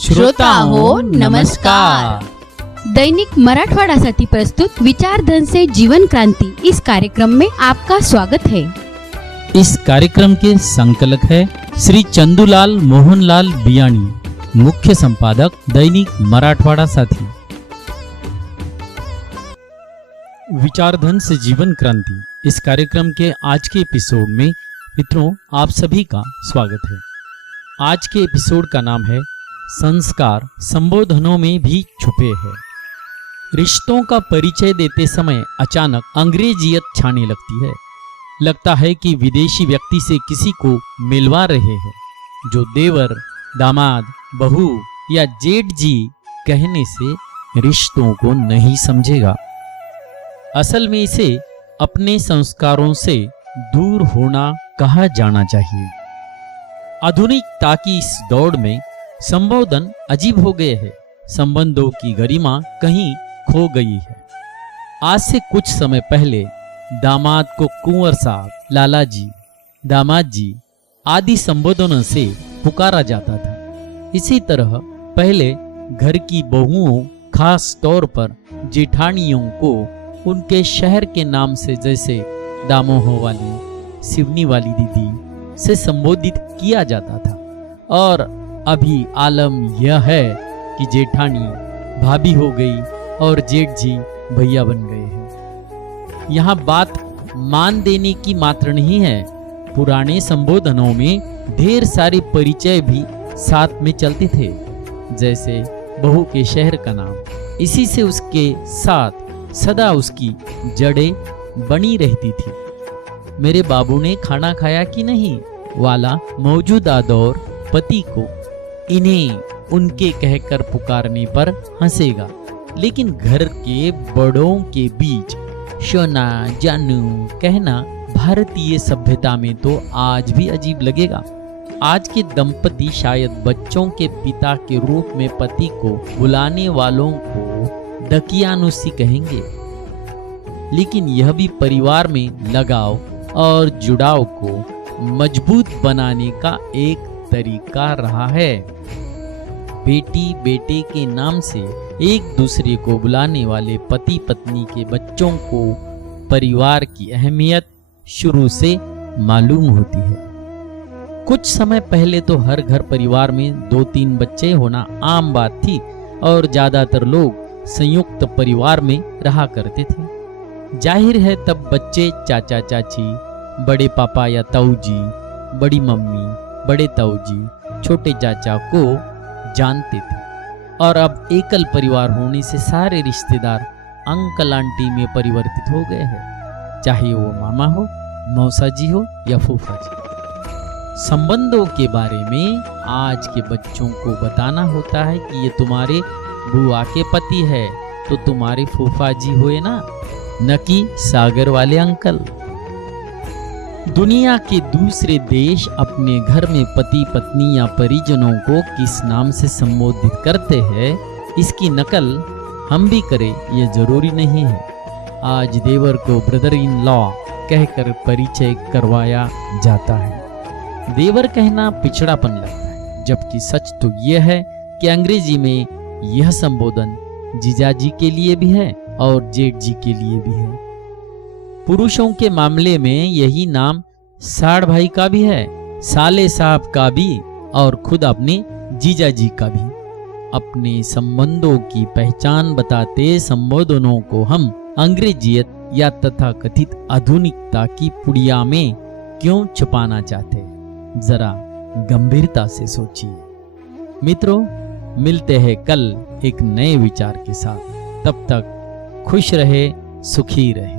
श्रोता हो नमस्कार। दैनिक मराठवाडासाठी प्रस्तुत विचारधन से जीवन क्रांति इस कार्यक्रम में आपका स्वागत है। इस कार्यक्रम के संकलक है श्री चंदूलाल मोहनलाल बियाणी, मुख्य संपादक दैनिक मराठवाड़ा साथी। विचारधन से जीवन क्रांति इस कार्यक्रम के आज के एपिसोड में मित्रों आप सभी का स्वागत है। आज के एपिसोड का नाम है संस्कार संबोधनों में भी छुपे हैं। रिश्तों का परिचय देते समय अचानक अंग्रेजियत छाने लगती है। लगता है कि विदेशी व्यक्ति से किसी को मिलवा रहे हैं, जो देवर, दामाद, बहू या जेठ जी कहने से रिश्तों को नहीं समझेगा। असल में इसे अपने संस्कारों से दूर होना कहा जाना चाहिए। आधुनिकता की इस दौड़ में संबोधन अजीब हो गए हैं। संबंधों की गरिमा कहीं खो गई है। आज से कुछ समय पहले दामाद को कुंवर साहब, लाला जी, दामाद जी आदि संबोधनों से पुकारा जाता था। इसी तरह पहले घर की बहुओं, खास तौर पर जेठानियों को उनके शहर के नाम से, जैसे दामोह वाली, सिवनी वाली दीदी से संबोधित किया जाता था। और अभी आलम यह है कि जेठानी भाभी हो गई और जेठ जी भैया बन गए हैं। यहाँ बात मान देने की मात्र नहीं है, पुराने संबोधनों में ढेर सारे परिचय भी साथ में चलते थे, जैसे बहू के शहर का नाम। इसी से उसके साथ सदा उसकी जड़ें बनी रहती थी। मेरे बाबू ने खाना खाया कि नहीं वाला मौजूदा दौर पति को इन्हें उनके कहकर पुकारने पर हंसेगा, लेकिन घर के बड़ों के बीच सोना जानू कहना भारतीय सभ्यता में तो आज भी अजीब लगेगा। आज के दंपति शायद बच्चों के पिता के रूप में पति को बुलाने वालों को दकियानुसी कहेंगे, लेकिन यह भी परिवार में लगाव और जुड़ाव को मजबूत बनाने का एक तरीका रहा है। बेटी बेटे के नाम से एक दूसरे को बुलाने वाले पति पत्नी के बच्चों को परिवार की अहमियत शुरू से मालूम होती है। कुछ समय पहले तो हर घर परिवार में 2-3 बच्चे होना आम बात थी और ज्यादातर लोग संयुक्त परिवार में रहा करते थे। जाहिर है तब बच्चे चाचा चाची, बड़े पापा या ताऊ जी, बड़ी मम्मी, बड़े ताऊ जी, छोटे चाचा को जानते थे। और अब एकल परिवार होने से सारे रिश्तेदार अंकल आंटी में परिवर्तित हो गए हैं, चाहे वो मामा हो, मौसा जी हो या फूफा जी। संबंधों के बारे में आज के बच्चों को बताना होता है कि ये तुम्हारे बुआ के पति है तो तुम्हारे फूफा जी हुए ना, न कि सागर वाले अंकल। दुनिया के दूसरे देश अपने घर में पति पत्नी या परिजनों को किस नाम से संबोधित करते हैं, इसकी नकल हम भी करें ये जरूरी नहीं है। आज देवर को ब्रदर इन लॉ कहकर परिचय करवाया जाता है। देवर कहना पिछड़ापन लगता है, जबकि सच तो यह है कि अंग्रेजी में यह संबोधन जीजाजी के लिए भी है और जेठ जी के लिए भी है। पुरुषों के मामले में यही नाम साड़ भाई का भी है, साले साहब का भी और खुद अपने जीजाजी का भी। अपने संबंधों की पहचान बताते संबोधनों को हम अंग्रेजियत या तथाकथित आधुनिकता की पुड़िया में क्यों छुपाना चाहते हैं, जरा गंभीरता से सोचिए। मित्रों, मिलते हैं कल एक नए विचार के साथ। तब तक खुश रहे, सुखी रहे।